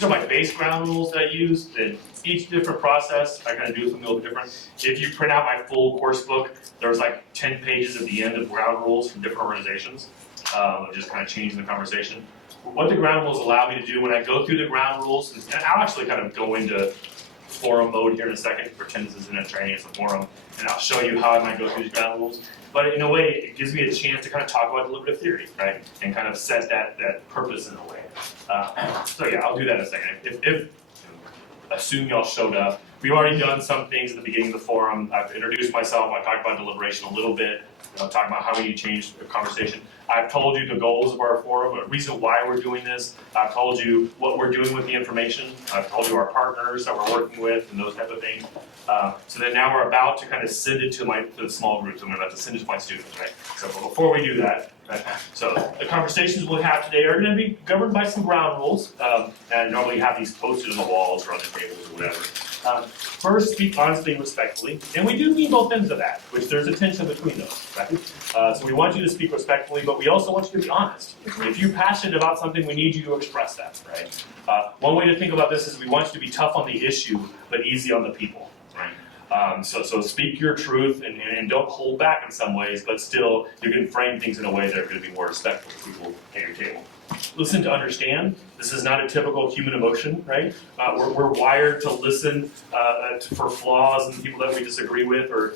are my base ground rules that I use. And each different process, I kind of do something a little bit different. If you print out my full course book, there's like 10 pages at the end of ground rules from different organizations. Just kind of changing the conversation. What the ground rules allow me to do when I go through the ground rules, and I'll actually kind of go into forum mode here in a second, pretend this isn't a training, it's a forum, and I'll show you how I might go through these ground rules. But in a way, it gives me a chance to kind of talk about deliberative theory, right? And kind of set that purpose in a way. So yeah, I'll do that in a second. If assume y'all showed up. We've already done some things at the beginning of the forum. I've introduced myself. I talked about deliberation a little bit. Talking about how we change the conversation. I've told you the goals of our forum, the reason why we're doing this. I've told you what we're doing with the information. I've told you our partners that we're working with and those type of things. So then now we're about to kind of send it to the small groups. I'm about to send it to my students, right? So before we do that, so the conversations we'll have today are going to be governed by some ground rules. And normally you have these posted on the walls or on the tables or whatever. First, speak honestly and respectfully, and we do mean both ends of that, which there's a tension between those, right? So we want you to speak respectfully, but we also want you to be honest. If you're passionate about something, we need you to express that, right? One way to think about this is we want you to be tough on the issue, but easy on the people, right? So speak your truth and don't hold back in some ways, but still you can frame things in a way that are going to be more respectful to people at your table. Listen to understand. This is not a typical human emotion, right? We're wired to listen for flaws and people that we disagree with. Or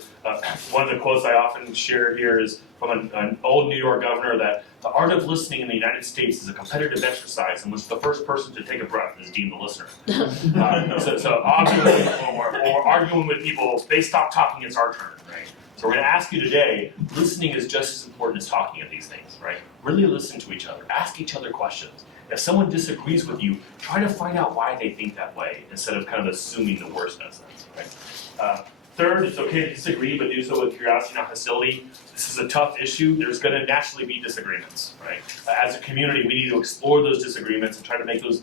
one of the quotes I often share here is from an old New York governor that the art of listening in the United States is a competitive exercise in which the first person to take a breath is deemed the listener. So often when we're arguing with people, they stop talking, it's our turn, right? So we're going to ask you today, listening is just as important as talking at these things, right? Really listen to each other. Ask each other questions. If someone disagrees with you, try to find out why they think that way instead of kind of assuming the worst in a sense, right? Third, it's okay to disagree, but do so with curiosity, not hostility. This is a tough issue. There's going to naturally be disagreements, right? As a community, we need to explore those disagreements and try to make those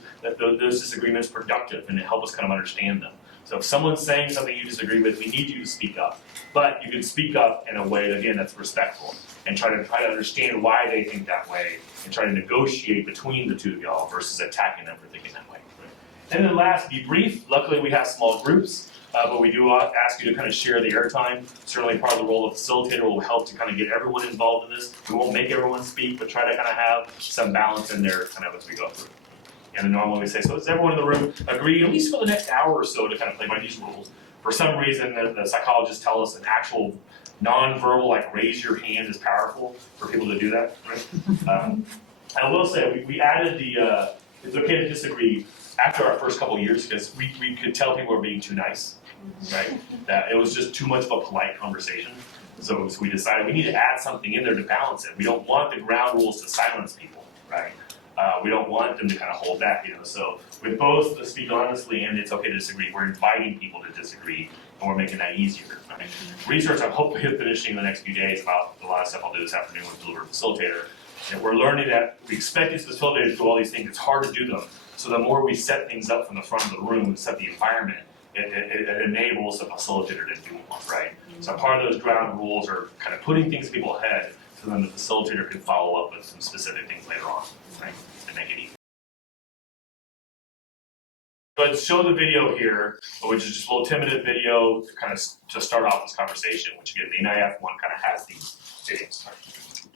disagreements productive and to help us kind of understand them. So if someone's saying something you disagree with, we need you to speak up. But you can speak up in a way, again, that's respectful and try to understand why they think that way and try to negotiate between the two of y'all versus attacking them for thinking that way. Right? And then last, be brief. Luckily, we have small groups, but we do ask you to kind of share the airtime. Certainly part of the role of facilitator will help to kind of get everyone involved in this. We won't make everyone speak, but try to kind of have some balance in there kind of as we go through. And then normally we say, so does everyone in the room agree, at least for the next hour or so, to kind of play by these rules? For some reason, the psychologists tell us an actual non-verbal, like raise your hand, is powerful for people to do that, right? I will say, we added the, it's okay to disagree after our first couple of years, because we could tell people were being too nice, right? That it was just too much of a polite conversation. So we decided we need to add something in there to balance it. We don't want the ground rules to silence people, right? We don't want them to kind of hold back, So with both the speak honestly and it's okay to disagree, we're inviting people to disagree, and we're making that easier. Right? Research I'm hopefully finishing in the next few days about a lot of stuff I'll do this afternoon with Deliberative Facilitator. And we're learning that we expect these facilitators to do all these things. It's hard to do them. So the more we set things up from the front of the room, set the environment, it enables the facilitator to do more, right? So part of those ground rules are kind of putting things in people's head so then the facilitator can follow up with some specific things later on, right, to make it easy. But show the video here, which is just a little 10-minute video to kind of to start off this conversation, which again, the NIF one kind of has these videos.